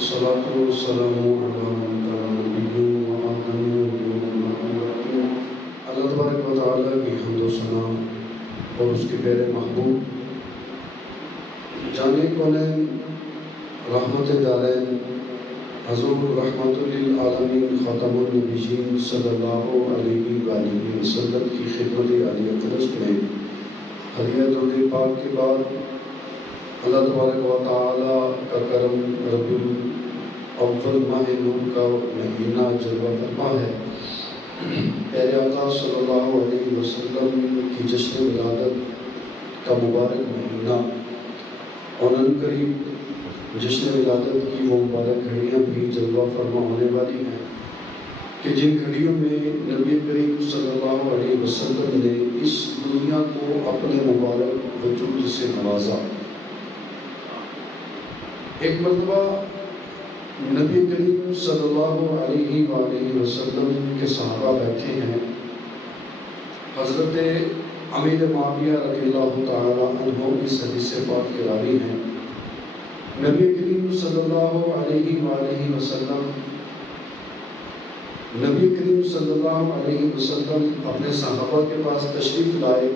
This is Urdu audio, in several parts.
الصلاة والسلام على من كان نبي وآدم اللہ تبارک و تعالیٰ کی حمد و ثنا اور اس کے پیارے محبوب جانے کونین رحمت دارین حضور رحمت للعالمین خاتم النبیین صلی اللہ علیہ وآلہ وسلم کی خدمت عالیہ قدس میں ہدیہ درود پاک کے بعد اللہ تبارک و تعالیٰ کا کرم ربیع الاول ماہ نور کا مہینہ جلوہ فرما ہے۔ پیارے آقا صلی اللہ علیہ وسلم کی جشن ولادت کا مبارک مہینہ اور ان قریب جشن ولادت کی وہ مبارک گھڑیاں بھی جلوہ فرما ہونے والی ہیں کہ جن گھڑیوں میں نبی کریم صلی اللہ علیہ وسلم نے اس دنیا کو اپنے مبارک وجود سے نوازا۔ ایک مرتبہ نبی کریم صلی اللہ علیہ وآلہ وسلم کے صحابہ بیٹھے ہیں، حضرت امیر معاویہ رضی اللہ تعالیٰ عنہ اس حدیث پاک کے راوی ہیں۔ نبی کریم صلی اللہ علیہ وآلہ وسلم اپنے صحابہ کے پاس تشریف لائے۔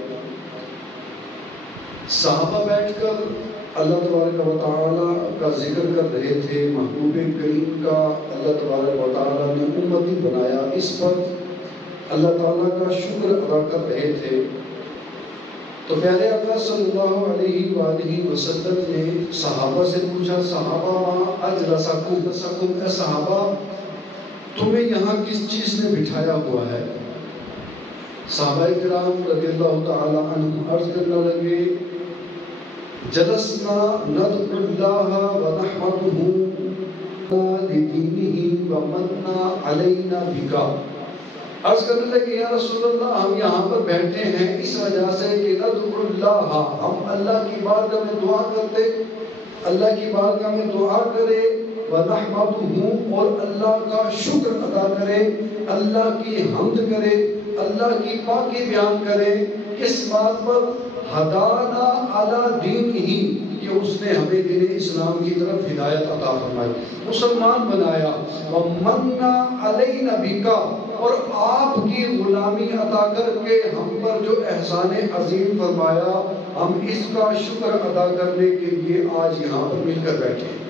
صحابہ بیٹھ کر اللہ تبارک و تعالیٰ کا ذکر کر رہے تھے، محبوب کریم کا اللہ تبارک و تعالیٰ نے امتی بنایا، اس پر اللہ تعالیٰ کا شکر ادا کر رہے تھے۔ تو پیارے آقا صلی اللہ علیہ وآلہ وسلم نے صحابہ سے پوچھا، صحابہ اجلسکم، اے صحابہ تمہیں یہاں کس چیز نے بٹھایا ہوا ہے؟ صحابہ کرام رضی اللہ تعالیٰ عنہ عرض کرنے لگے، جلسنا ندعو اللہ ونحمدہ لدینہ ومننا علینا بکا۔ عرض کرنے لگے یا رسول اللہ ہم یہاں پر بیٹھے ہیں اس وجہ سے کہ ندعو اللہ، ہم اللہ کی بارگاہ میں دعا کرتے، اللہ کی بارگاہ میں دعا کرے، ونحمدہ اور اللہ کا شکر ادا کرے، اللہ کی حمد کرے، اللہ کی پاکی بیان کرے۔ کس بات پر؟ ہدانا علی دین ہی، کہ اس نے ہمیں دین اسلام کی طرف ہدایت عطا فرمائی، مسلمان بنایا، ومننا علینا بکا، اور آپ کی غلامی عطا کر کے ہم پر جو احسان عظیم فرمایا، ہم اس کا شکر ادا کرنے کے لیے آج یہاں پر مل کر بیٹھے ہیں۔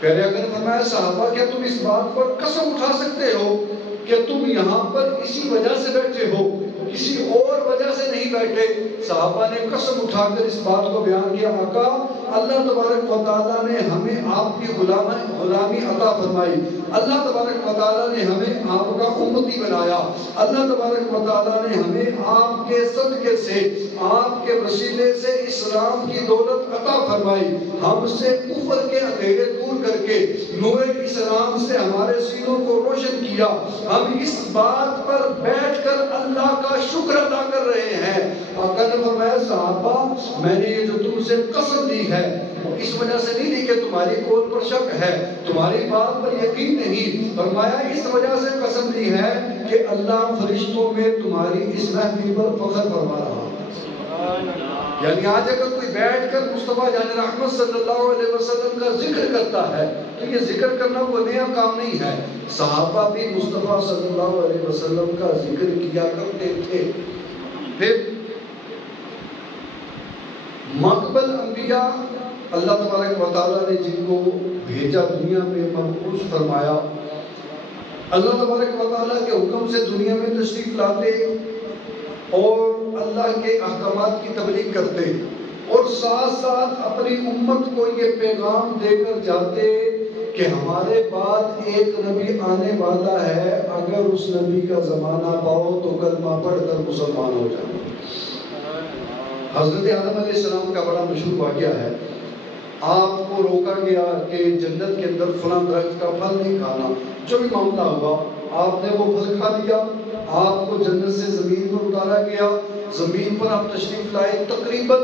پہلے اگر فرمایا صحابہ کیا تم اس بات پر قسم اٹھا سکتے ہو کہ تم یہاں پر اسی وجہ سے بیٹھے ہو، کسی اور وجہ سے نہیں بیٹھے؟ صحابہ نے قسم اٹھا کر اس بات کو بیان کیا، آقا اللہ تبارک و تعالیٰ نے ہمیں آپ کی غلامی عطا فرمائی، اللہ تبارک و تعالیٰ نے ہمیں آپ کا امتی بنایا، اللہ تبارک و تعالیٰ نے ہمیں آپ کے صدقے سے، آپ کے وسیلے سے اسلام کی دولت عطا فرمائی، ہم سے کفر کے اندھیرے دور کر کے نور اسلام سے ہمارے سینوں کو روشن کیا۔ ہم اس بات پر بیٹھ کر اللہ کا شکر ادا کر رہے ہیں۔ آقا نے فرمایا صحابہ میں نے یہ جو تم سے قسم دی ہے اس وجہ سے نہیں دی کہ تمہاری قول پر شک ہے، تمہاری بات پر یقین نہیں، فرمایا اس وجہ سے قسم دی ہے کہ اللہ فرشتوں میں تمہاری اس محفل پر فخر فرما رہا ہے۔ یعنی آج اگر کوئی بیٹھ کر مصطفیٰ جان رحمت صلی اللہ علیہ وسلم کا ذکر کرتا ہے تو یہ ذکر کرنا کوئی نیا کام نہیں ہے، صحابہ بھی مصطفیٰ صلی اللہ علیہ وسلم کا ذکر کیا کرتے تھے۔ پھر مقبل انبیاء اللہ تبارک و تعالیٰ نے جن کو بھیجا دنیا میں مبعوث فرمایا، اللہ تبارک و تعالیٰ کے حکم سے دنیا میں تشریف لاتے اور اللہ کے احکامات کی تبلیغ کرتے اور ساتھ ساتھ اپنی امت کو یہ پیغام دے کر جاتے کہ ہمارے بعد ایک نبی آنے والا ہے، اگر اس نبی کا زمانہ پاؤ تو کلمہ پڑھ کر مسلمان ہو جانا۔ حضرت آدم علیہ السلام کا بڑا مشہور واقعہ ہے، آپ کو روکا گیا کہ جنت کے اندر فلاں درخت کا پھل نہیں کھانا، جو بھی معاملہ ہوا آپ نے وہ پھل کھا لیا، آپ کو جنت سے زمین پر اتارا گیا، زمین پر آپ تشریف لائے، تقریباً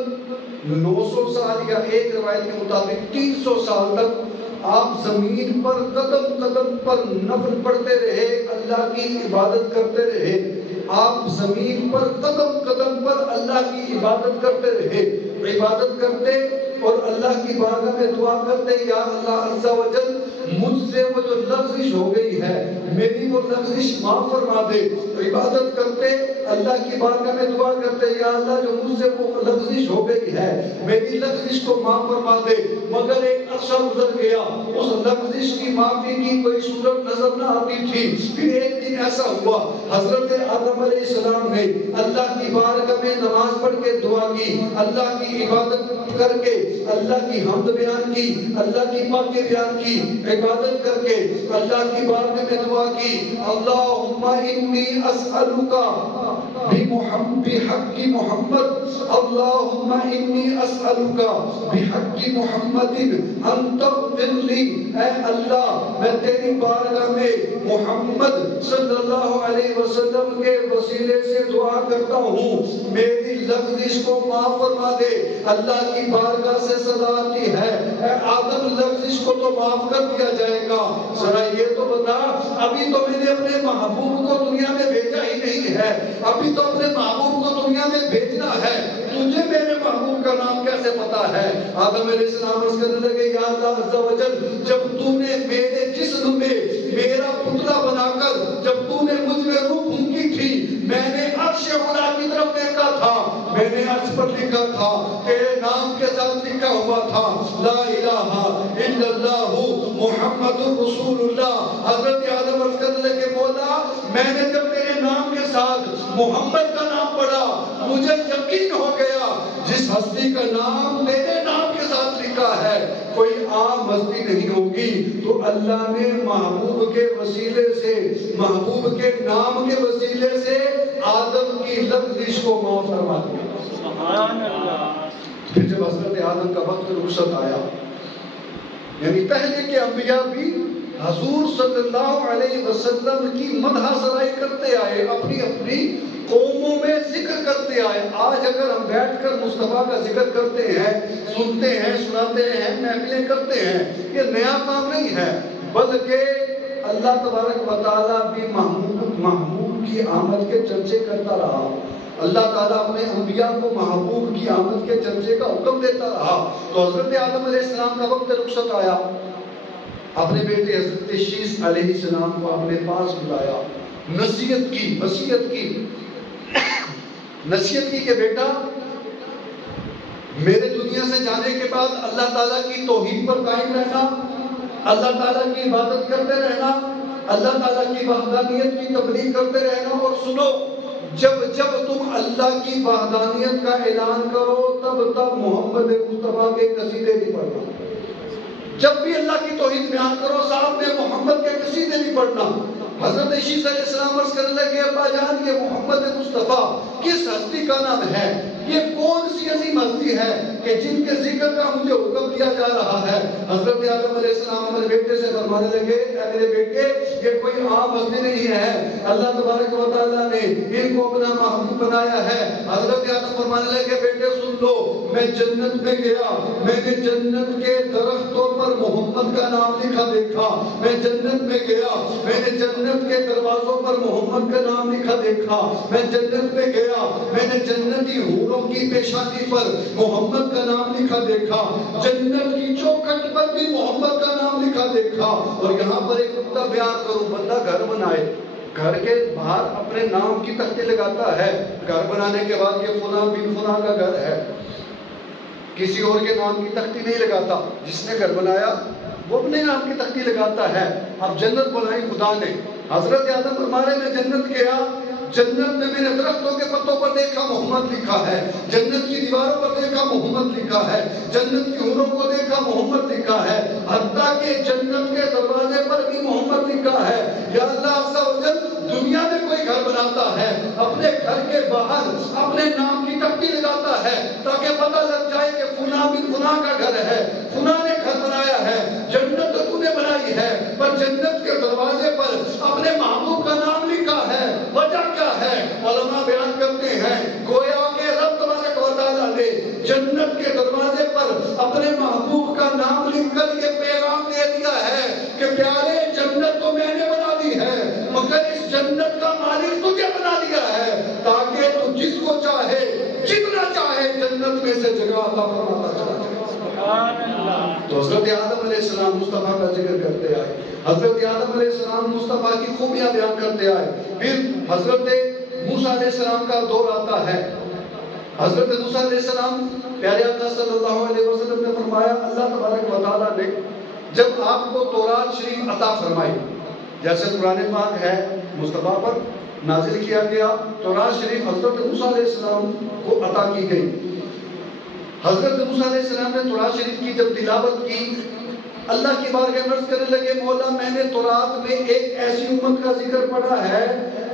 900 سال یا ایک روایت کے مطابق 300 سال تک آپ زمین پر قدم قدم پر نفل پڑھتے رہے، اللہ کی عبادت کرتے رہے، آپ زمین پر قدم قدم پر اللہ کی عبادت کرتے رہے، عبادت کرتے اور اللہ کی بارگاہ میں دعا کرتے یا اللہ عز و جل مجھ سے وہ جو لغزش ہو گئی ہے میری وہ لغزش معاف فرما دے. عبادت کرتے اللہ کی بارگاہ میں دعا کرتے یا اللہ جو مجھ سے وہ لغزش ہو گئی ہے میری لغزش کو معاف فرما دے. مگر ایک عرصہ گزر گیا, اس لغزش کی معافی کی کوئی صورت نظر نہ آتی تھی. پھر ایک دن ایسا ہوا حضرت آدم علیہ السلام نے اللہ کی بارگاہ میں نماز پڑھ کے دعا کی, اللہ کی عبادت کر کے اللہ کی حمد بیان کی, اللہ کی پاکی بیان کی, عبادت کر کے اللہ کی بارگاہ میں دعا کی. اللہم انی اسألک بحق محمد, اللہم انی اسألک بحق محمد ان تغفر لی. اے اللہ میں تیری بارگاہ میں محمد صلی اللہ علیہ وسلم کے وسیلے سے دعا کرتا ہوں میری لغزش کو معاف فرما دے. اللہ کی بارگاہ سے صدا آتی ہے اے آدم لغزش کو تو معاف کر دیا جائے گا, ذرا یہ تو بتا ابھی تو میں نے اپنے محبوب کو دنیا میں بھیجا ہی نہیں ہے, ابھی تو اپنے محبوب کو دنیا میں بھیجنا ہے, تجھے میرے محبوب کا نام کیسے پتا ہے؟ آدم علیہ السلام عرض کرنے لگے یا اللہ عز و جل جب تو نے میرے جسم میں میرا پتلا بنا کر جب تو نے مجھ میں روح پھونکی تھی میں نے عرش علا کی طرف دیکھا تھا, میں نے عرش پر لکھا تھا تیرے نام کے ساتھ لکھا ہوا تھا لا الہ الا اللہ محمد رسول اللہ. حضرت آدم عرض کرنے لگے مولا میں نے جب تیرے نام کے ساتھ محمد کا نام پڑھا مجھے یقین ہو گیا جس ہستی کا نام تیرے نام کے ساتھ لکھا ہے کوئی عام ہستی نہیں ہوگی. تو اللہ نے محبوب کے وسیلے سے محبوب کے نام کے وسیلے سے آدم کی لغزش کو معاف فرما دیا. سبحان اللہ. پھر جب حضرت آدم کا وقت رخصت آیا یعنی پہلے کے انبیاء بھی حضور صلی اللہ علیہ وسلم کی مدح سرائی کرتے آئے, اپنی اپنی قوموں میں ذکر کرتے آئے. آج اگر ہم بیٹھ کر مصطفیٰ کا ذکر کرتے ہیں, سنتے ہیں, سناتے ہیں, محفلیں کرتے ہیں, یہ نیا کام نہیں ہے بلکہ اللہ تبارک و تعالیٰ بھی محبوب کی آمد کے چرچے کرتا رہا. اللہ تعالیٰ اپنے انبیاء کو محبوب کی آمد کے چرچے کا حکم دیتا رہا. تو حضرت آدم علیہ السلام کا وقت رخصت آیا, اپنے بیٹے حضرت شیس علیہ السلام کو اپنے پاس بلایا, نصیحت کی, وصیت کی, نصیحت کی کہ بیٹا میرے دنیا سے جانے کے بعد اللہ تعالیٰ کی توحید پر قائم رہنا, اللہ تعالیٰ کی عبادت کرتے رہنا, اللہ تعالیٰ کی وحدانیت کی تبلیغ کرتے رہنا. اور سنو جب جب تم اللہ کی وحدانیت کا اعلان کرو تب تب محمد مصطفیٰ کے قصیدے بھی پڑھنا. جب بھی اللہ کی توحید بیان کرو صاحب میں محمد کے قصیدے بھی پڑھنا. حضرت عیسیٰ علیہ السلام عرض کرنے لگے ابا جان یہ محمد مصطفیٰ کس ہستی کا نام ہے, یہ کون سی عظیم ہستی ہے کہ جن کے ذکر کا مجھے حکم دیا جا رہا ہے. حضرت آدم علیہ السلام اپنے بیٹے سے فرمانے لگے اے میرے بیٹے یہ کوئی عام ہستی نہیں ہے, اللہ تبارک و تعالیٰ نے ان کو اپنا محبوب بنایا ہے. حضرت آدم فرمانے لگے بیٹے سن لو میں جنت میں گیا, میں نے جنت کے درختوں پر محمد کا نام لکھا دیکھا, میں جنت میں گیا, میں نے جنت کے دروازوں پر محمد کا نام لکھا دیکھا, میں جنت میں گیا, میں نے جنتی حوروں کی پیشانی پر محمد کا نام لکھا دیکھا, جنت کی چوکھٹ پر بھی محمد کا نام لکھا دیکھا. اور یہاں پر ایک نقطہ بیان کروں, بندہ گھر بنائے, گھر کے باہر اپنے نام کی تختی لگاتا ہے, گھر بنانے کے بعد یہ فلاں بن فلاں کا گھر ہے, کسی اور کے نام کی تختی نہیں لگاتا. جس نے گھر بنایا وہ اپنے نام کی تختی لگاتا ہے. اب جنت بنائی خدا نے, حضرت آدم فرمانے میں جنت گیا, جنت میں میں نے درختوں کے پتوں پر دیکھا محمد لکھا ہے, جنت کی دیواروں پر دیکھا محمد لکھا ہے, جنت کی حوروں کو دیکھا محمد لکھا ہے, حتیٰ کہ جنت کے دروازے پر بھی محمد لکھا ہے. یا اللہ عز و جل دنیا میں کوئی گھر بناتا ہے اپنے گھر کے باہر اپنے نام کی تختی لگاتا ہے تاکہ پتہ لگ جائے کہ فلاں بن فلاں کا گھر ہے, فلاں نے گھر بنایا ہے. جنت تو نے بنائی ہے پر جنت کے دروازے پر اپنے محبوب کا نام لکھا ہے. وجہ کیا ہے؟ علماء بیان کرتے ہیں گویا کہ رب تبارک و تعالیٰ نے جنت کے دروازے پر اپنے محبوب کا نام لکھ کر یہ پیغام دے دیا ہے کہ پیارے جنت تو میں نے بنا دی ہے مگر اس جنت کا مالک تجھے بنا دیا ہے تاکہ تو جس کو چاہے جتنا چاہے جنت میں سے جگہ عطا فرماتا چلا جائے. تو حضرت آدم علیہ السلام مصطفیٰ کا ذکر کرتے آئے، حضرت آدم علیہ السلام مصطفیٰ کی خوبیاں بیان کرتے آئے، پھر حضرت موسیٰ علیہ السلام کا دور آتا ہے۔ حضرت موسیٰ علیہ السلام پیارے آقا صلی اللہ علیہ وسلم نے فرمایا اللہ تبارک و تعالیٰ نے جب آپ کو تورات شریف عطا فرمائی، جیسے قرآن پاک ہے مصطفیٰ پر نازل کیا گیا، تورات شریف حضرت موسیٰ علیہ السلام کو عطا کی گئی۔ حضرت موسیٰ علیہ السلام نے تورات شریف کی جب تلاوت کی، اللہ کی بارگاہ میں عرض کرنے لگے مولا میں نے تورات میں ایک ایسی امت کا ذکر پڑھا ہے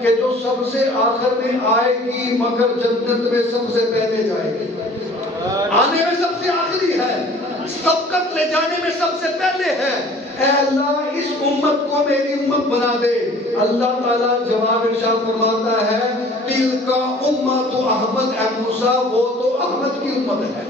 کہ جو سب سے آخر میں آئے گی مگر جنت میں سب سے پہلے جائے گی، آنے میں سب سے آخری ہے، سبقت لے جانے میں سب سے پہلے ہے۔ اے اللہ اس امت کو میری امت بنا دے۔ اللہ تعالیٰ جواب ارشاد فرماتا ہے تلک امت احمد، اے موسیٰ وہ تو احمد کی امت ہے،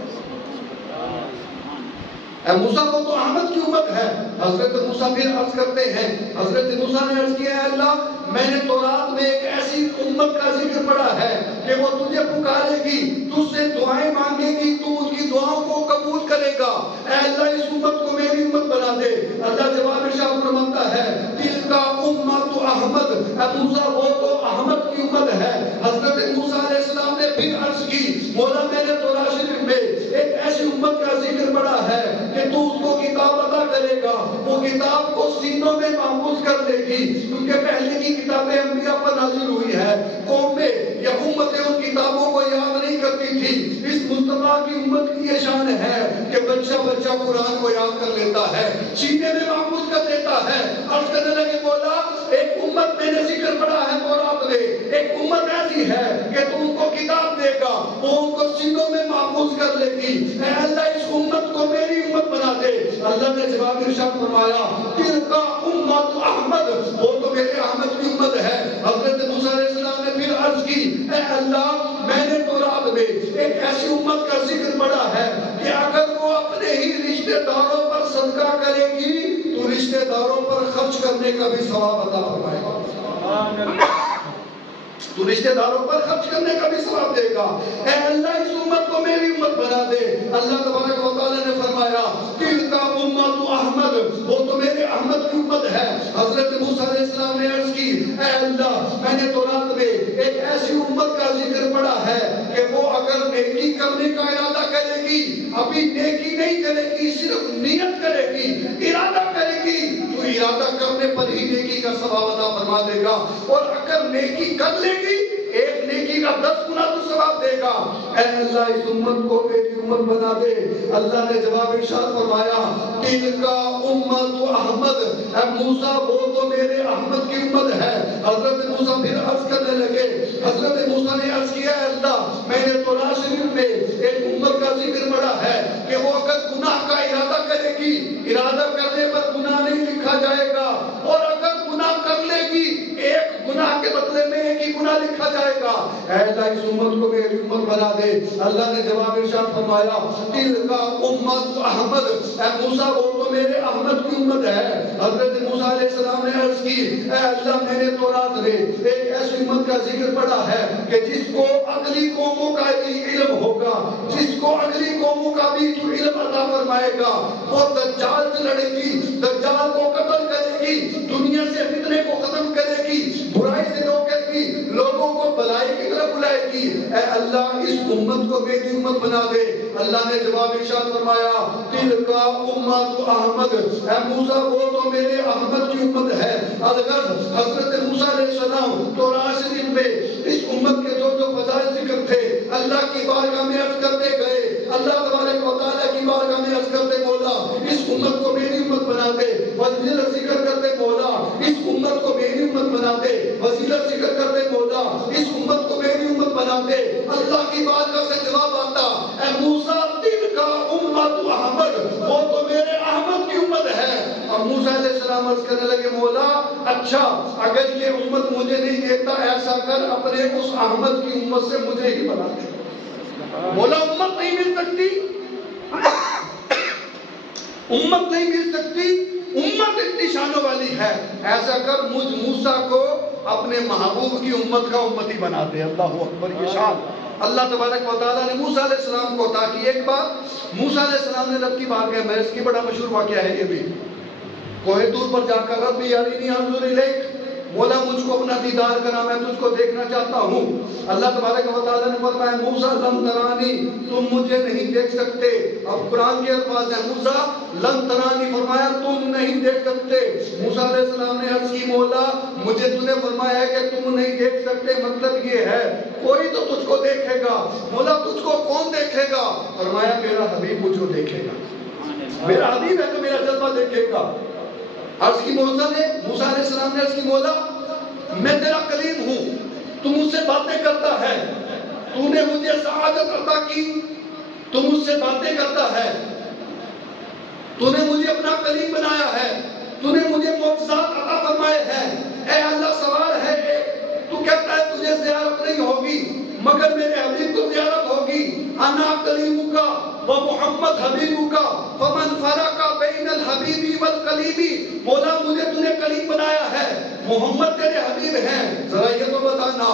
اے موسیٰ وہ تو احمد کی امت ہے۔ حضرت موسیٰ پھر عرض کرتے ہیں، حضرت موسیٰ نے عرض کیا ہے اللہ میں نے تورات میں ایک ایسی امت کا ذکر پڑھا ہے کہ وہ تجھے پکارے گی، تجھ سے دعائیں مانگے گی، تو ان کی دعاؤں کو قبول کرے گا، اے اللہ اس امت کو میری امت بنا دے۔ اللہ جواب ارشاد فرماتا ہے تلک امت احمد، اے موسیٰ وہ تو احمد کی امت ہے۔ حضرت موسیٰ علیہ السلام نے پھر عرض کی مولا میں نے تورات شریف میں ایک ایسی امت کا ذکر پڑھا ہے کہ تو اس کو کتاب عطا کرے گا، وہ کتاب کو سینوں میں محفوظ کر لے گی، کیونکہ پہلے کی کتابیں انبیاء پر نازل ہوئی ہے، قومیں یا امتیں ان کتابوں کو یاد نہیں کرتی تھی۔ اس مصطفیٰ کی امت کی یہ شان ہے کہ بچہ بچہ قرآن کو یاد کر لیتا ہے، سینے میں محفوظ کر لیتا ہے۔ عرض کرنے لگے مولا ایک امت میں نے ذکر پڑھا ہے تورات میں، ایک امت ایسی ہے کہ تو ان کو کتاب دے گا، وہ ان کو سینوں میں محفوظ کر لے گی، اے اللہ اس امت کو میری امت بنا دے۔ اللہ نے جواب ارشاد فرمایا تلک امت احمد، وہ تو میرے احمد کی امت ہے۔ حضرت موسیٰ علیہ السلام نے پھر عرض کی اے اللہ میں نے تورات میں ایک ایسی امت کا ذکر پڑھا ہے کہ اگر وہ اپنے ہی رشتہ داروں پر صدقہ کرے گی تو رشتہ داروں پر خرچ کرنے کا بھی ثواب عطا فرمائے گا، تو رشتہ داروں پر خرچ کرنے کا بھی ثواب دے گا۔ اے اللہ اس امت کو میری امت بنا دے۔ اللہ تبارک و تعالیٰ نے فرمایا تلک امت احمد، وہ تو میرے احمد کی امت ہے۔ حضرت موسیٰ علیہ السلام نے عرض کی اے اللہ میں نے تورات میں ایک ایسی امت کا ذکر پڑھا ہے کہ وہ اگر نیکی کرنے کا ارادہ کرے گی، ابھی نیکی نہیں کرے گی صرف نیت کرے گی، ارادہ کرے گی تو ارادہ کرنے پر ہی نیکی کا ثواب عطا فرما دے گا، اور اگر نیکی کر لے گی ایک نیکی کا 10 گنا تو ثواب دے گا۔ اے اللہ اس امت کو میری امت بنا دے۔ اللہ نے جواب ارشاد فرمایا تلک امت احمد، اے موسیٰ وہ تو میرے احمد کی امت ہے۔ حضرت موسیٰ پھر عرض کرنے لگے، حضرت موسیٰ نے عرض کیا ہے اللہ میں نے تورات شریف میں ایک امت کا ذکر پڑھا ہے کہ وہ اگر گناہ کا ارادہ کرے گی، ارادہ کرنے پر گناہ نہیں لکھا جائے گا، اور اگر گناہ کر لے گی ایک گناہ کے بدلے میں ایک ہی گناہ لکھا جائے گا۔ اے اللہ اس امت کو میری امت بنا دے۔ اللہ نے جواب ارشاد فرمایا تلک امت احمد، اے موسیٰ وہ تو میرے احمد کی امت ہے۔ حضرت موسیٰ علیہ السلام نے عرض کی اے اللہ میں نے تورات میں ایک ایسی امت کا ذکر پڑھا ہے کہ جس کو اگلی قوموں کا بھی علم ہوگا، جس کو اگلی قوموں کا بھی تو علم عطا فرمائے گا، وہ دجال سے لڑے گی، دجال کو قتل کرے گی، دنیا سے فتنے کو ختم کرے گی، برائی سے روکے گی، لوگوں کو بھلائی کی طرف بلائے گی۔ اے اللہ اس امت کو میری امت بنا دے۔ اللہ نے جواب ارشاد فرمایا تلک امت احمد، اے موسیٰ وہ تو میرے احمد کی امت ہے۔ الغرض حضرت موسیٰ علیہ السلام تورات شریف میں اس امت کے جو جو فضائل ذکر تھے اللہ کی بارگاہ میں عرض کرتے گئے، اللہ تبارک و تعالیٰ کی بارگاہ میں عرض کرتے مولا اس امت کو میری امت بنا دے، فضیلت ذکر کرتے مولا اس امت کو میری امت بنا دے، فضیلت ذکر کرتے مولا اس امت کو میری امت بنا دے۔ اللہ کی بارگاہ سے جواب آتا اے موسیٰ تلک امت احمد، وہ تو میرے احمد کی امت ہے۔ اب موسیٰ علیہ السلام عرض کرنے لگے مولا اچھا اگر یہ امت مجھے نہیں دیتا ایسا کر اپنے اس احمد کی امت سے مجھے ہی بنا دے۔ مولا امت نہیں مل سکتی، امت نہیں مل سکتی، امت اتنی شانوں والی ہے، ایسا کر مجھ موسیٰ کو اپنے محبوب کی امت کا امتی بنا دے۔ اللہ اکبر، یہ شان اللہ تبارک و تعالیٰ نے موسیٰ علیہ السلام کو عطا کی. ایک بار موسیٰ علیہ السلام نے رب کی بارگاہ میں، اس کی بڑا مشہور واقعہ ہے یہ بھی، کوہ طور پر جا کر رب ارینی انظر الیک، مولا مجھ کو اپنا دیدار کرا، میں تجھ کو دیکھنا چاہتا ہوں. اللہ تبارک و تعالیٰ نے فرمایا موسیٰ لن ترانی، تم مجھے نہیں دیکھ سکتے. اب قرآن کے الفاظ ہیں موسیٰ لن ترانی، فرمایا تم نہیں دیکھ سکتے. موسیٰ علیہ السلام نے عرض کی مولا مجھے تو نے فرمایا ہے کہ تم نہیں دیکھ سکتے، مطلب یہ ہے کوئی تو تجھ کو دیکھے گا. مولا تجھ کو کون دیکھے گا؟ فرمایا میرا حبیب مجھ کو دیکھے گا، میرا حبیب ہے تو میرا جلوہ دیکھے گا. عرض کی موسیٰ علیہ السلام نے عرض کی مولا میں تیرا کلیم ہوں، تو مجھ سے باتیں کرتا ہے، تو نے مجھے سعادت عطا کی، تو مجھ سے باتیں کرتا ہے، تو نے مجھے اپنا کلیم بنایا ہے، تو نے مجھے معجزات عطا فرمائے ہیں. اے اللہ سوال ہے ایک، تو کہتا ہے تجھے زیارت نہیں ہوگی مگر میرے حبیب کو زیارت ہوگی. انا کلیمک و محمد حبیبک فمن فرق بین الحبیب والکلیم. مولا مجھے تو نے کلیم بنایا ہے، محمد تیرے حبیب ہیں، ذرا یہ تو بتانا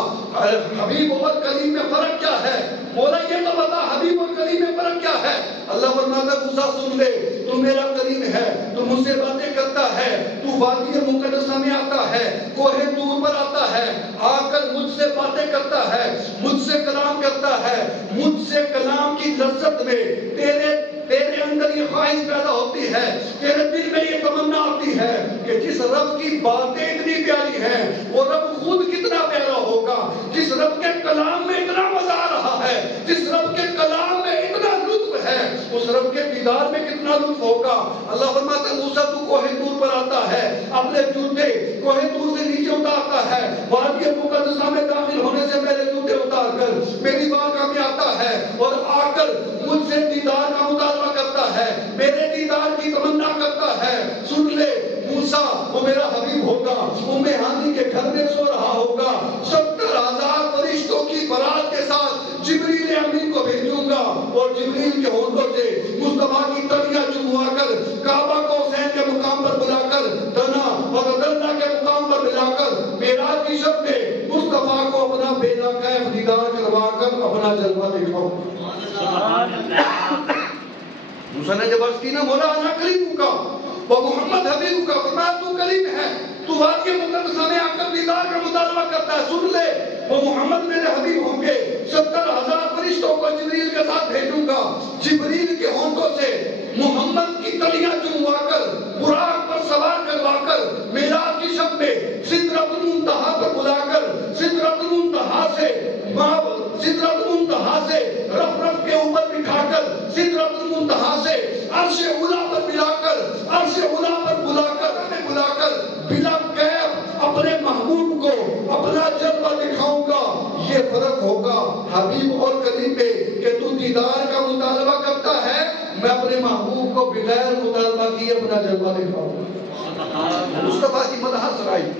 حبیب اور کلیم میں فرق کیا ہے؟ مولا یہ تو بتا حبیب اور کلیم میں فرق کیا ہے؟ اللہ فرماتا ہے موسیٰ سن لے، تو میرا کلیم ہے، تو مجھ سے باتیں کرتا ہے، تو وادی مقدسہ میں آتا ہے، کوہ طور پر آتا ہے، آ کر مجھ سے باتیں کرتا ہے، مجھ سے کلام کرتا ہے. مجھ سے کلام کی لذت میں تیرے اندر یہ خواہش پیدا ہوتی ہے، تیرے دل میں یہ تمنا آتی ہے کہ جس رب کی باتیں اتنی پیاری ہیں وہ رب خود کتنا پیارا ہوگا. جس رب کے کلام میں اتنا مزہ آ رہا ہے، جس رب کے کلام میں اتنا لطف ہے، اس رب کے دیدار میں کتنا لطف ہوگا. اللہ فرماتا ہے موسیٰ تو کوہ طور پر آتا ہے، اپنے جوتے کوہ طور سے نیچے اتارتا ہے، وادی مقدسہ میں داخل ہونے سے پہلے جوتے اتار کر میری بارگاہ میں آتا ہے اور آ کر مجھ سے دیدار کا مطالبہ کرتا ہے، میرے دیدار کی تمنا کرتا ہے. سن لے موسیٰ وہ میرا حبیب ہوگا، ام ہانی کے گھر میں سو رہا ہوگا، 70,000 فرشتوں کی بارات کے ساتھ جبریل امین کو بھیجوں گا اور جبریل کے ہونٹوں سے مصطفیٰ کی تلیاں چموا کر کعبہ کو حسین کے مقام پر بلا کر دنا اور دلہ کے مقام پر ملا کر معراج کی شب میں مصطفیٰ کو اپنا بیلا کیف دیدار کروا کر اپنا جلوہ دکھاؤں. موسیٰ نے جب عرض کی نا مولا انا کلیم کا وہ محمد حبیب کا، فرمایا تو کلیم ہے، تو وادی مقدسہ میں آ کر دیدار کا مطالبہ کرتا ہے. سن لے وہ محمد میرے حبیب ہوں گے، 70,000 فرشتوں کو جبریل کے ساتھ بھیجوں گا، جبریل کے ہونٹوں سے محمد کی تلیاں چموا کر براق پر سوار کروا کر معراج کی شب میں سدرۃ المنتہا پر بلا کر سدرۃ المنتہا سے رف کے اوپر بٹھا کر سدرۃ المنتہا سے عرش اولی پر ملا کر عرش اولی پر بلا کر بلا کیف اپنے محبوب کو اپنا جلوہ دکھاؤں گا. یہ فرق ہوگا حبیب اور کلیم میں کہ تو دیدار کا مطالبہ کرتا ہے، میں اپنے محبوب کو بغیر مطالبہ کیے اپنا جلوہ دکھاؤں گا. مصطفیٰ کی مدح سرائی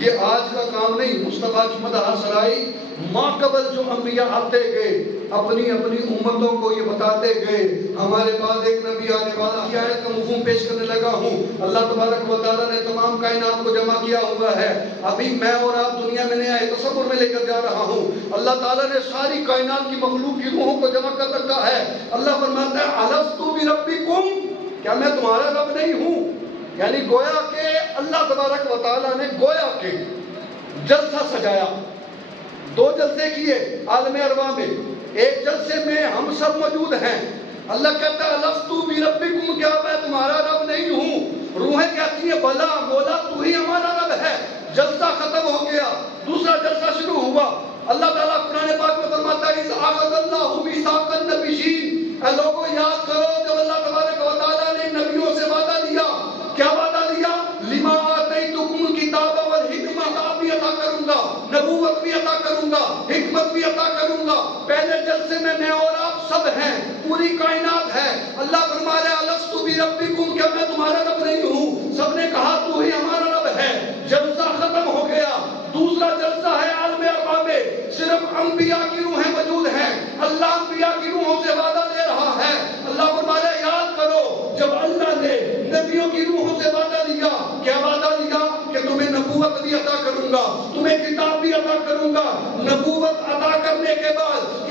یہ آج کا کام نہیں. مصطفیٰ کی مدح سرائی ماں قبل جو انبیاء آتے گئے اپنی امتوں کو یہ بتاتے گئے. ہمارے پاس ایک نبی آنے والا، یہ آیت کا مفہوم پیش کرنے لگا ہوں. اللہ تبارک و تعالیٰ نے تمام کائنات کو جمع کیا ہوا ہے. ابھی میں اور آپ دنیا میں نیا تصور میں لے کر جا رہا ہوں. اللہ تعالیٰ نے ساری کائنات کی مخلوق کی روحوں کو جمع کر رکھا ہے. اللہ فرماتا ہے الستُ بربکم، کیا میں تمہارا رب نہیں ہوں؟ یعنی گویا کہ اللہ تبارک و تعالیٰ نے گویا کہ جلسہ سجایا. 2 جلسے کیے عالم ارواح میں. ایک جلسے میں ہم سب موجود ہیں. اللہ کہتا ہے الستُ بربکم، کیا میں تمہارا رب نہیں ہوں؟ روحیں کہتی ہیں بلا مولا تو ہی ہمارا رب ہے. جلسہ ختم ہو گیا، دوسرا جلسہ شروع ہوا. اللہ تعالیٰ قرآن پاک میں فرماتا ہے اِذْ أَخَذَ اللَّهُ مِيثَاقَ النَّبِيِّينَ، اے لوگوں یاد کرو جب اللہ تبارک و تعالیٰ نے نبیوں سے وعدہ لیا. کیا وعدہ لیا؟ لِمَا آتَيْتُكُمُ الْكِتَابَ وَالْحِکْمَةَ، کتاب بھی عطا کروں گا، نبوت بھی عطا کروں گا، حکمت بھی عطا کروں گا. پہلے جلسے میں میں اور آپ سب ہیں، پوری کائنات ہے. اللہ فرما رہا ہے الستُ بربکم، کیا میں تمہارا رب نہیں ہوں؟ سب نے کہا تو ہی ہمارا رب ہے. جلسہ ختم ہو گیا. دوسرا جلسہ ہے عالم ارواح میں، صرف انبیاء کی روحیں موجود ہیں. اللہ انبیاء کی روحوں سے وعدہ لے رہا ہے. اللہ فرما رہا ہے یاد کرو جب اللہ نے نبیوں کی روحوں سے وعدہ لیا، کیا وعدہ لیا؟ کہ تمہیں نبوت بھی عطا کروں گا، تمہیں کتاب بھی عطا کروں گا. نبوت عطا کرنے کے بعد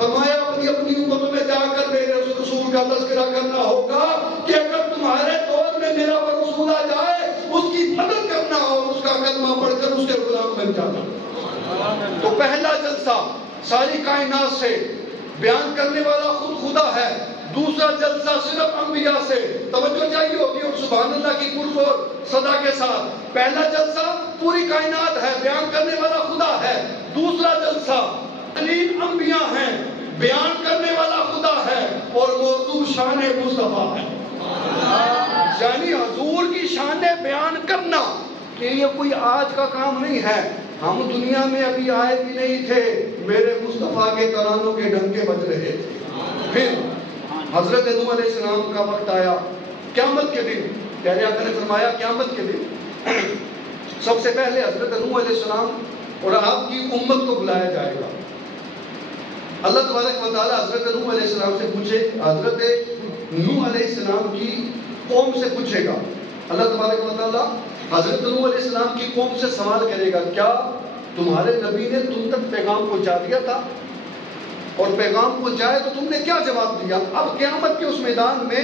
فرمایا اپنی اپنی امتوں میں جا کر میرے رسول کا تذکرہ کرنا ہوگا کہ اگر تمہارے دور میں میرا وہ رسول آ جائے اس کی مدد کرنا اور اس کا کلمہ پڑھ کر اس کے غلام بن جانا۔ تو پہلا جلسہ ساری کائنات سے بیان کرنے والا خود خدا ہے، دوسرا جلسہ صرف انبیاء سے، توجہ چاہیے ہوگی اور سبحان اللہ کی پرزور صدا کے ساتھ۔ پہلا جلسہ پوری کائنات ہے، بیان کرنے والا خدا ہے، دوسرا جلسہ تین انبیاء ہیں، بیان کرنے والا خدا ہے، اور موضوع شان مصطفیٰ ہے، یعنی حضور کی شان بیان کرنا، کہ یہ کوئی آج کا کام نہیں ہے۔ ہم دنیا میں ابھی آئے بھی نہیں تھے، میرے مصطفیٰ کے ترانوں کے ڈنکے بج رہے تھے۔ پھر حضرت نوح علیہ السلام کا وقت آیا، قیامت کے دن، پیارے آقا نے فرمایا قیامت کے دن سب سے پہلے حضرت نوح علیہ السلام اور آپ کی امت کو بلایا جائے گا۔ اللہ تبارک و تعالیٰ حضرت نوح علیہ السلام سے پوچھے، حضرت نوح علیہ السلام کی قوم سے پوچھے گا، اللہ تبارک و تعالیٰ حضرت نوح علیہ السلام کی قوم سے سوال کرے گا، کیا تمہارے نبی نے تم تک پیغام پہنچا دیا تھا؟ اور پیغام پہنچائے تو تم نے کیا جواب دیا؟ اب قیامت کے اس میدان میں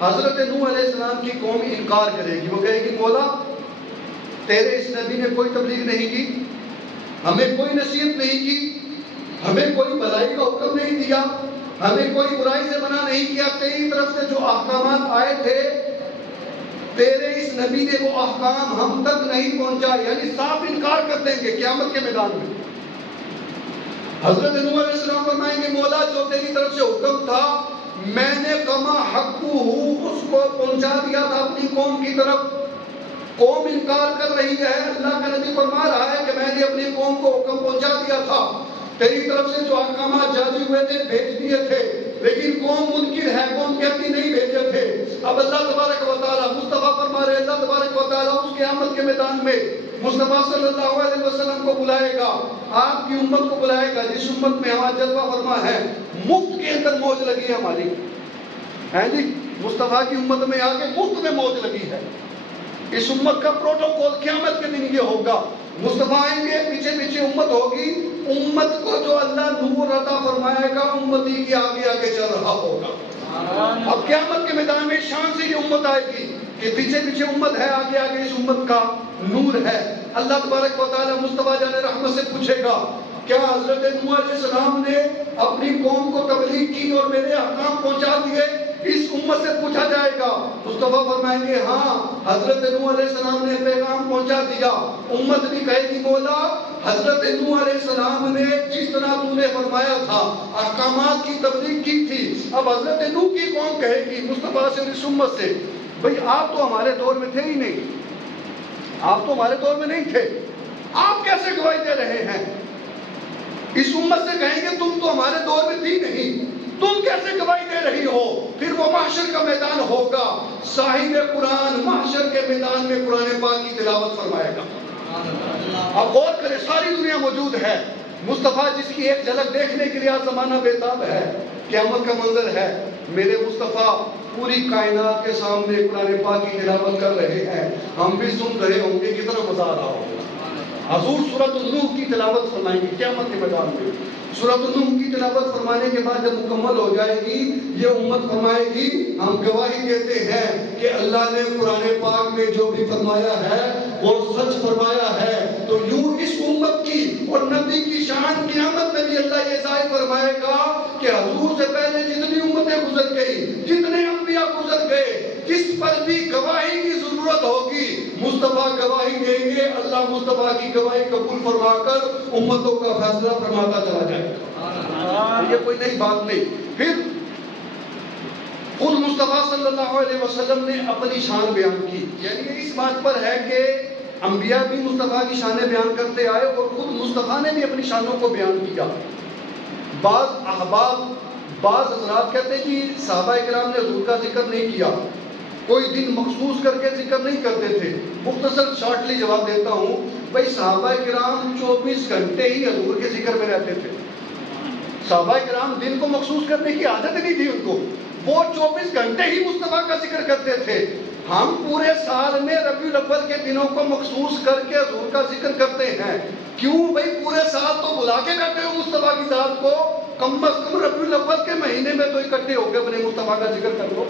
حضرت نوح علیہ السلام کی قوم انکار کرے گی، وہ کہے گی مولا تیرے اس نبی نے کوئی تبلیغ نہیں کی، ہمیں کوئی نصیحت نہیں کی، ہمیں کوئی بھلائی کا حکم نہیں دیا، ہمیں کوئی برائی سے منع نہیں کیا، تیری طرف سے جو احکامات آئے تھے تیرے اس نبی نے وہ احکام ہم تک نہیں پہنچائے، یعنی صاف انکار کر دیں گے قیامت کے میدان میں۔ حضرت نوح علیہ السلام فرمائیں گے مولا جو تیری طرف سے حکم تھا میں نے کما حقہ اس کو پہنچا دیا تھا اپنی قوم کی طرف، قوم انکار کر رہی ہے، اللہ کا نبی فرما رہا ہے کہ میں نے اپنی قوم کو حکم پہنچا دیا تھا، تیری طرف سے جو احکامات جاری ہوئے تھے بھیج دیے تھے، لیکن قوم منکر ہے، قوم کہتی نہیں بھیجے تھے۔ اب اللہ تبارک و تعالیٰ مصطفیٰ فرما رہے، اللہ تبارک و تعالیٰ اس قیامت کے میدان میں مصطفیٰ صلی اللہ علیہ وسلم کو بلائے گا، آپ کی امت کو بلائے گا، جس امت میں ہمارا جلوہ فرما ہے، مفت کے اندر موج لگی ہے ہماری، ہے جی، مصطفیٰ کی امت میں آگے مفت میں موج لگی ہے۔ اس امت کا پروٹوکول قیامت کے دن یہ ہوگا، مصطفیٰ آئیں گے، پیچھے پیچھے امت ہوگی، امت کو جو اللہ نور عطا فرمائے گا امتی کی آگے آگے چل رہا ہوگا۔ اب قیامت کے میدان میں شان سے یہ امت آئے گی کہ پیچھے پیچھے امت ہے، آگے آگے اس امت کا نور ہے۔ اللہ تبارک و تعالیٰ مصطفیٰ جان رحمت سے پوچھے گا کیا حضرت نوح علیہ السلام نے اپنی قوم کو تبلیغ کی اور میرے احکام پہنچا دیے؟ اس امت سے پوچھا جائے گا، مصطفیٰ فرمائیں گے ہاں حضرت نوح علیہ السلام نے پیغام پہنچا دیا۔ امت بھی کہے گی مولا حضرت نوح علیہ السلام نے جس طرح تو نے فرمایا تھا احکامات کی تبلیغ کی تھی، اب حضرت نوح کی قوم کہے گی مصطفیٰ سے اس امت سے بھئی آپ تو ہمارے دور میں تھے ہی نہیں، آپ تو ہمارے دور میں نہیں تھے، آپ کیسے گواہی دے رہے ہیں؟ اس امت سے کہیں گے تم تو ہمارے دور میں تھی نہیں، تم کیسے گواہی دے رہی ہو؟ پھر وہ محشر کا میدان ہوگا، صاحب قرآن محشر کے میدان میں قرآن پاک کی تلاوت فرمائے گا۔ اب غور کریں، ساری دنیا موجود ہے، مصطفیٰ جس کی ایک جھلک دیکھنے کے لیے زمانہ بیتاب ہے، قیامت کا منظر ہے، میرے مصطفیٰ پوری کائنات کے سامنے قرآن پاک کی تلاوت کر رہے ہیں، ہم بھی سن رہے ہوں گے، کتنا مزہ آ رہا ہوگا۔ حضور سورۃ النوح کی تلاوت فرمائیں گے قیامت کے میدان میں، سورۃ النوح کی تلاوت فرمانے کے بعد جب مکمل ہو جائے گی یہ امت فرمائے گی ہم گواہی دیتے ہیں کہ اللہ نے قرآن پاک میں جو بھی فرمایا ہے وہ سچ فرمایا ہے۔ تو یوں اس امت کی اور نبی کی شان قیامت میں بھی اللہ یہ ظاہر فرمائے گا کہ حضور سے پہلے جتنی امتیں گزر گئی، جتنے انبیاء گزر گئے، جس پر بھی گواہی کی ضرورت ہوگی مصطفیٰ گواہی دیں گے، اللہ مصطفیٰ کی گواہی قبول فرما کر امتوں کا فیصلہ فرماتا چلا جائے گا۔ یہ کوئی نئی بات نہیں۔ پھر خود مصطفیٰ صلی اللہ علیہ وسلم نے اپنی شان بیان کی، یعنی یہ اس بات پر ہے کہ انبیاء بھی مصطفیٰ کی شانیں بیان کرتے آئے اور خود مصطفیٰ نے بھی اپنی شانوں کو بیان کیا۔ بعض احباب بعض حضرات کہتے ہیں کہ صحابہ کرام نے حضور کا ذکر نہیں کیا، کوئی دن مخصوص کر کے ذکر نہیں کرتے تھے۔ مختصر شارٹلی جواب دیتا ہوں، بھائی صحابہ کرام 24 گھنٹے ہی حضور کے ذکر میں رہتے تھے، صحابہ کرام دن کو مخصوص کرنے کی عادت نہیں تھی ان کو، وہ 24 گھنٹے ہی مصطفیٰ کا ذکر کرتے تھے۔ ہم پورے سال میں ربیع الاول کے دنوں کو مخصوص کر کے حضور کا ذکر کرتے ہیں، کیوں بھائی پورے سال تو بلا کے کرتے ہو مصطفیٰ کی ذات کو، کم از کم ربیع الاول کے مہینے میں تو اکٹھے ہو کے اپنے مصطفیٰ کا ذکر کر لو.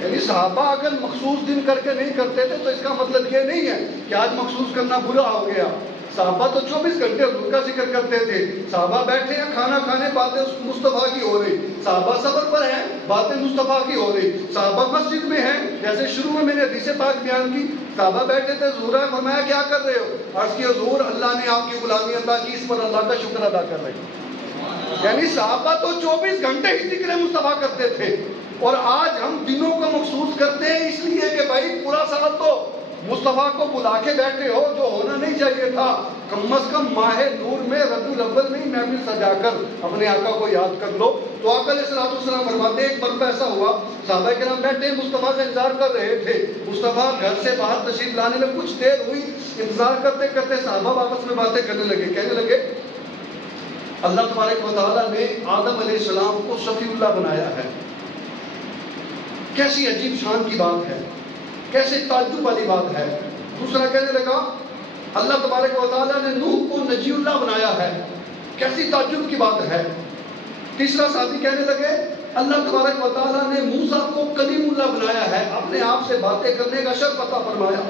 یعنی صحابہ اگر مخصوص دن کر کے نہیں کرتے تھے تو اس کا مطلب یہ نہیں ہے کہ آج مخصوص کرنا برا ہو گیا. صحابہ تو 24 گھنٹے حضور کا ذکر کرتے تھے. صحابہ بیٹھے ہیں کھانا کھانے، باتیں مصطفیٰ کی ہو رہی. صحابہ سفر پر ہیں، باتیں مصطفیٰ کی ہو رہی. صحابہ مسجد میں ہیں، جیسے شروع میں میں نے حدیث پاک بیان کی. صحابہ بیٹھے تھے، حضور نے فرمایا کیا کر رہے ہو؟ عرض کی حضور اللہ نے آپ کی غلامی عطا کی، اس پر اللہ کا شکر ادا کر رہے ہیں. یعنی صحابہ تو 24 گھنٹے ہی ذکر مصطفیٰ کرتے تھے. اور آج ہم دنوں کو مخصوص کرتے ہیں اس لیے کہ بھائی پورا سال تو مصطفیٰ کو بلا کے بیٹھے ہو، جو ہونا نہیں چاہیے تھا. کم از کم ماہ نور میں ربیع الاول میں ہی محفل سجا کر اپنے آقا کو یاد کر لو. تو آقا علیہ الصلوۃ والسلام فرماتے ہیں ایک مرتبہ ایسا ہوا، صحابہ کرام بیٹھے مصطفیٰ کا انتظار کر رہے تھے. مصطفیٰ گھر سے باہر تشریف لانے میں کچھ دیر ہوئی. انتظار کرتے کرتے صحابہ آپس میں باتیں کرنے لگے. کہنے لگے اللہ تبارک و تعالیٰ نے آدم علیہ السلام کو صفی اللہ بنایا ہے. کیسی عجیب شان کی بات ہے، کیسے تعجب والی بات ہے. دوسرا کہنے لگا اللہ تبارک و تعالیٰ نے نوح کو نجی اللہ بنایا ہے. کیسی تعجب کی بات ہے. تیسرا صحابی کہنے لگے اللہ تبارک و تعالیٰ نے موسیٰ کو کلیم اللہ بنایا ہے، اپنے آپ سے باتیں کرنے کا شرف عطا فرمایا.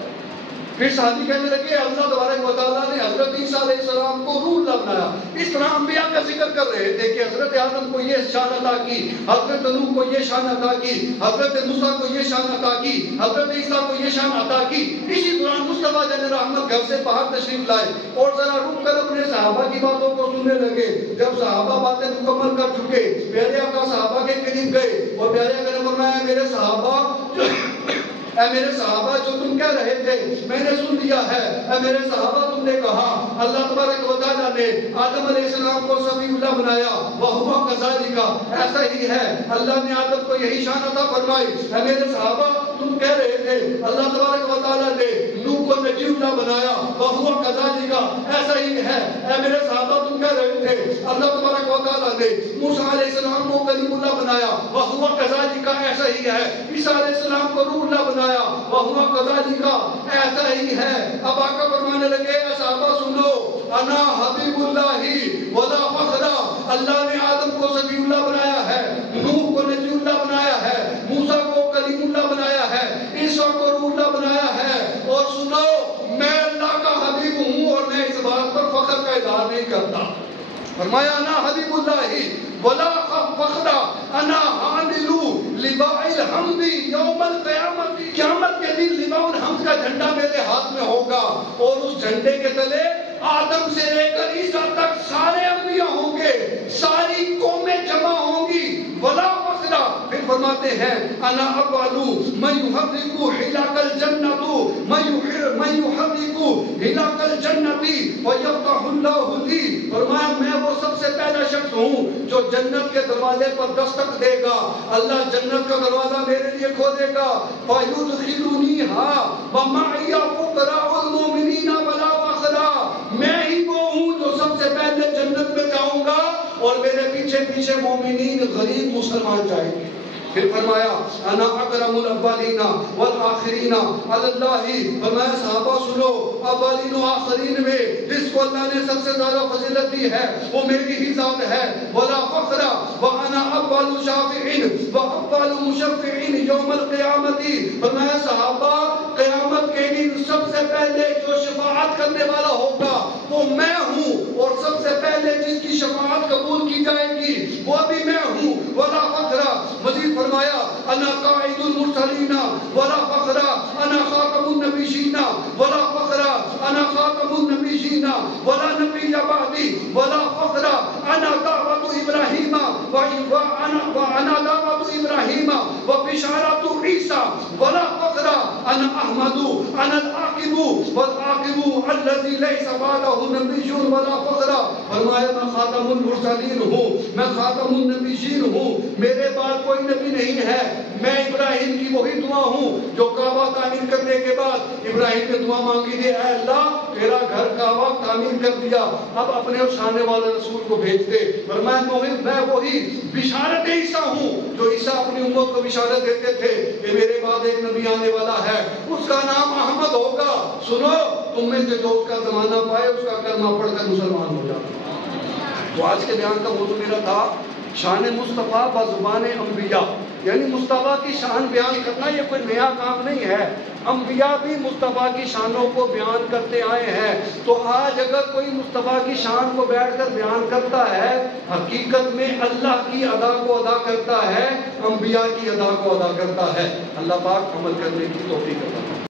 پھر صحابی کہنے لگے اللہ تبارک و تعالیٰ نے حضرت عیسیٰ علیہ السلام کو روح اللہ بنایا. اس طرح انبیاء کا ذکر کر رہے تھے کہ حضرت آدم کو یہ شان عطا کی، حضرت نوح کو یہ شان عطا کی، حضرت موسیٰ کو یہ شان عطا کی، حضرت عیسیٰ کو یہ شان عطا کی. اسی دوران مصطفیٰ جان رحمت گھر سے باہر تشریف لائے اور ذرا رک کر اپنے صحابہ کی باتوں کو سننے لگے. جب صحابہ باتیں مکمل کر چکے، پیارے آقا صحابہ کے قریب گئے اور پیارے آقا نے فرمایا میرے صحابہ جو تم کہہ رہے تھے میں نے سن لیا ہے. اے میرے صحابہ تم نے کہا اللہ تبارک و تعالیٰ نے آدم علیہ السلام کو صفی اللہ بنایا، وہو کذالک، ایسا ہی ہے اللہ نے آدم کو یہی شان عطا فرمائی. اے میرے صحابہ تم کہہ رہے تھے اللہ تبارک و تعالیٰ نے نوح کو نجی اللہ بنایا، وہو کذالک، ایسا ہی ہے. اے میرے صحابہ تم کہہ رہے تھے اللہ تبارک و تعالیٰ نے موسیٰ علیہ السلام کو کلیم اللہ بنایا، وہو کذالک، ایسا ہی ہے. عیسیٰ علیہ السلام کو روح اللہ بنایا، وہو کذالک، ایسا ہی ہے. اب آقا فرمانے لگے صحابہ سنو، انا حبیب اللہ ولا فخر. اللہ نے آدم کو صفی اللہ بنایا ہے، نوح کو نجی اللہ بنایا ہے، موسیٰ کو کلیم اللہ بنایا ہے، عیسیٰ کو روح اللہ بنایا ہے. اور سنو میں اللہ کا حبیب ہوں اور میں اس بات پر فخر کا اظہار نہیں کرتا. فرمایا انا حبیب اللہ ولا فخر، انا حامل لواء الحمد یوم القیامت. قیامت کے دن لواء الحمد کا جھنڈا میرے ہاتھ میں ہوگا اور اس جھنڈے کے تلے آدم سے لے کر عیسیٰ تک سارے انبیاء ہوں گے، ساری قومیں جمع ہوں گی. ولا فخر. پھر فرماتے ہیں انا اول من یحرک حلاق الجنۃ من یحرک حلاق الجنۃ ویفتح اللہ لی. فرمایا میں وہ سب سے پہلا شخص ہوں جو جنت کے دروازے پر دستک دے گا. اللہ جنت کا دروازہ میرے لیے کھولے گا. فَيُدْخِلُنِيهَا وَمَعِيَ فُقَرَاءُ الْمُؤْمِنِينَ وَلَا فَخْرًا. میں ہی وہ ہوں جو سب سے پہلے جنت میں جاؤں گا اور میرے پیچھے پیچھے مومنین غریب مسلمان جائیں گے. پھر فرمایا انا اکرم الاولین والآخرین علی اللہ. فرمایا صحابہ سنو، اولین و آخرین میں جس کو اللہ نے سب سے زیادہ فضیلت دی ہے وہ میری ہی ذات ہے. ولا فخر. وانا اول شافع واول مشفع یوم القیامت. فرمایا صحابہ قیامت کے دن سب سے پہلے جو شفاعت کرنے والا ہوگا وہ میں ہوں اور سب سے پہلے جس کی شفاعت قبول کی جائے گی وہ بھی میں ہوں. ولا فخر. مزید فرمایا انا قائد المرسلین ولا فخر، انا خاتم النبیین ولا فخر، انا خاتم النبیین ولا نبی بعدی ولا فخر، انا دعوت ابراہیم وانا دعوت ابراہیم وبشارت عیسی ولا فخر، انا احمد انا العاقب والعاقب الذی لیس بعدہ نبی ولا فخر. فرمایا میں خاتم المرسلین ہوں، میں خاتم النبیین ہوں، میرے بعد کوئی نبی نہیں ہے. میں ابراہیم کی وہی دعا ہوں جو کعبہ تعمیر کرنے کے بعد ابراہیم نے دعا مانگی تھی، اے اللہ تیرا گھر کعبہ تعمیر کر دیا، اب اپنے اس آنے والے رسول کو بھیج دے. فرمایا میں وہی بشارت عیسیٰ ہوں جو عیسیٰ اپنی امت کو بشارت دیتے تھے کہ میرے بعد ایک نبی آنے والا ہے، اس کا نام احمد ہوگا. سنو تم میں سے جو اس کا زمانہ پائے اس کا کلمہ پڑھ کر مسلمان ہو جاتا. تو آج کے بیان کا موضوع میرا تھا شان مصطفیٰ بزبان انبیاء، یعنی مصطفیٰ کی شان بیان کرنا یہ کوئی نیا کام نہیں ہے، انبیاء بھی مصطفیٰ کی شانوں کو بیان کرتے آئے ہیں۔ تو آج اگر کوئی مصطفیٰ کی شان کو بیٹھ کر بیان کرتا ہے، حقیقت میں اللہ کی ادا کو ادا کرتا ہے، انبیاء کی ادا کو ادا کرتا ہے۔ اللہ پاک عمل کرنے کی توفیق عطا فرمائے۔